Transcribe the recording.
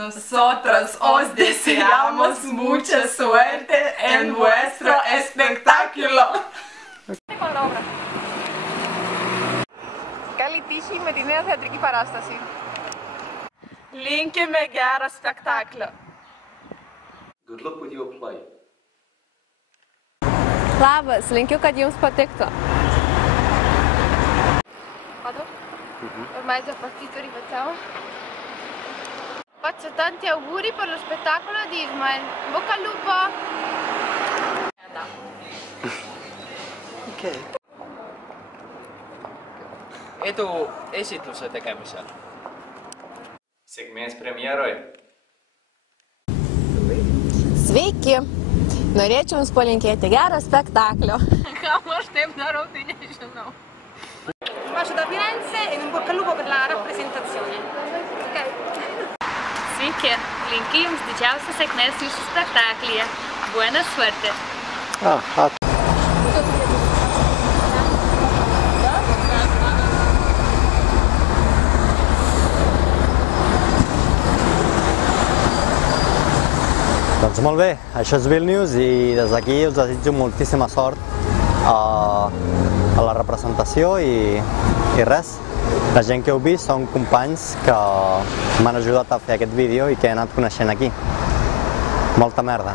Nosotros os deseamos mucha suerte en vuestro espectáculo. Con la obra. Καλή τύχη με τη νέα θεατρική παράσταση. Linki με gero spektaklio. Good luck with your play. Labas, linkiu, kad jums patiktų. Vado? Ormai già partito, ripetiamo. Faccio tanti auguri per lo spettacolo di Ismael. Bocca al lupo! Okay. Edu esitluse tegemisel. Sėkmės premjeroje. Sveiki! Norėčiau jums palinkėti gero spektaklio. Kam aš taip darau, tai nežinau. Un bacio da Firenze e un bocca al lupo per la rappresentazione. Okay. Sveiki, linkiu jums didžiausios sėkmės jūsų spektaklyje. Buena suerte. Doncs molt bé, això és Vilnius i des d'aquí us desitjo moltíssima sort a la representació i res. La gent que heu vist són companys que m'han ajudat a fer aquest vídeo i que he anat coneixent aquí. Molta merda.